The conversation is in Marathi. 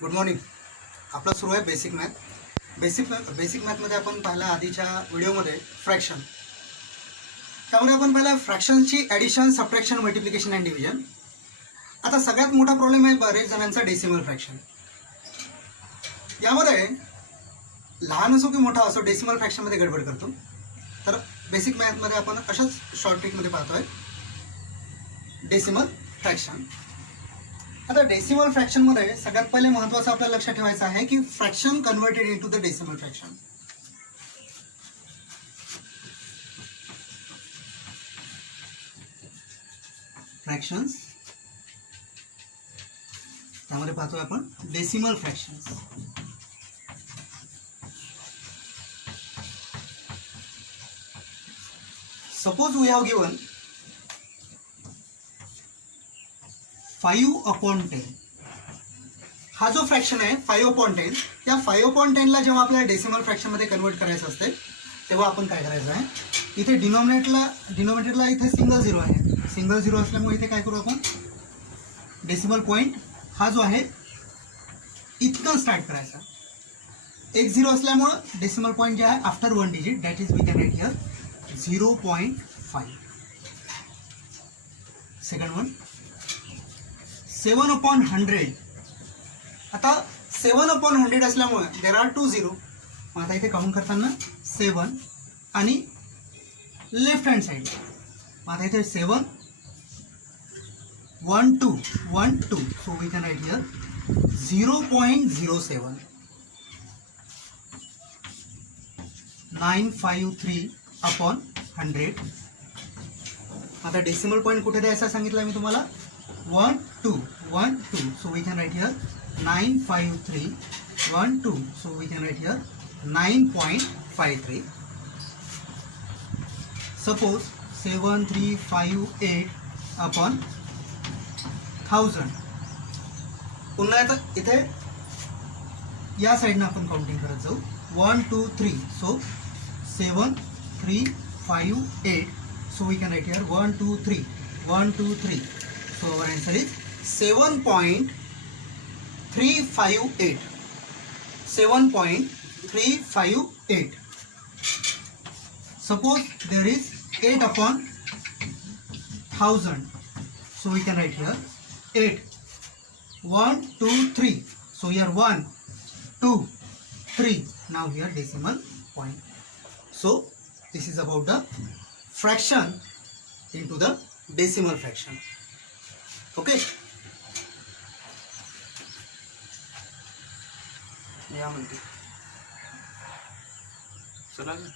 गुड मॉर्निंग आपलं सुरू आहे बेसिक मॅथ बेसिक बेसिक मॅथमध्ये आपण पाहिला आधीच्या व्हिडिओमध्ये फ्रॅक्शन त्यामुळे आपण पाहिलं फ्रॅक्शनची addition subtraction multiplication and division आता सगळ्यात मोठा प्रॉब्लेम आहे बरेच जणांचा डेसिमल फ्रॅक्शन यामध्ये लहान असो की मोठा असो डेसिमल फ्रॅक्शनमध्ये गडबड करतो. तर बेसिक मॅथमध्ये आपण अशाच शॉर्ट ट्रिकमध्ये पाहतोय. डेसिमल फ्रॅक्शन आता डेसिमल फ्रॅक्शनमध्ये सगळ्यात पहिले महत्वाचं आपल्याला लक्षात ठेवायचं आहे की fraction converted in to the decimal fraction fractions त्यामध्ये पाहतोय आपण decimal fractions suppose we have given five upon ten. हा जो फ्रॅक्शन आहे फाईव्ह अपॉन टेन या फाईव्ह अपॉन टेनला जेव्हा आपल्याला डेसिमल फ्रॅक्शनमध्ये कन्वर्ट करायचं असते तेव्हा आपण काय करायचं आहे? इथे डिनॉमिनेटला डिनॉमिनेटरला इथे सिंगल झिरो आहे. सिंगल झिरो असल्यामुळे इथे काय करू आपण? डेसिमल पॉईंट हा जो आहे इथनं स्टार्ट करायचा. एक झिरो असल्यामुळं डेसिमल पॉईंट जे आहे after one digit that is we can write here zero point five second one seven upon hundred आता सेवन अपॉन हंड्रेड असल्यामुळे देर आर टू झिरो मग आता इथे काउंट करताना सेवन आणि लेफ्ट हँड साईड मग आता इथे seven one two one two so we can write here zero point zero seven nine five three upon hundred आता डेसिमल पॉईंट कुठे द्यायचा सांगितलं मी तुम्हाला? One two one two So we can write here nine five three one two So we can write here nine point five three suppose seven three five eight thousand पुन्हा आता इथे या साईडनं आपण काउंटिंग करत जाऊ. One two three so seven three five eight so we can write here one two three one two three So our answer is 7.358. 7.358. Suppose there is 8 upon 1000. So we can write here 8. 1, 2, 3. So here 1, 2, 3. Now here decimal point. So this is about the fraction into the decimal fraction. Okay या म्हणते. चला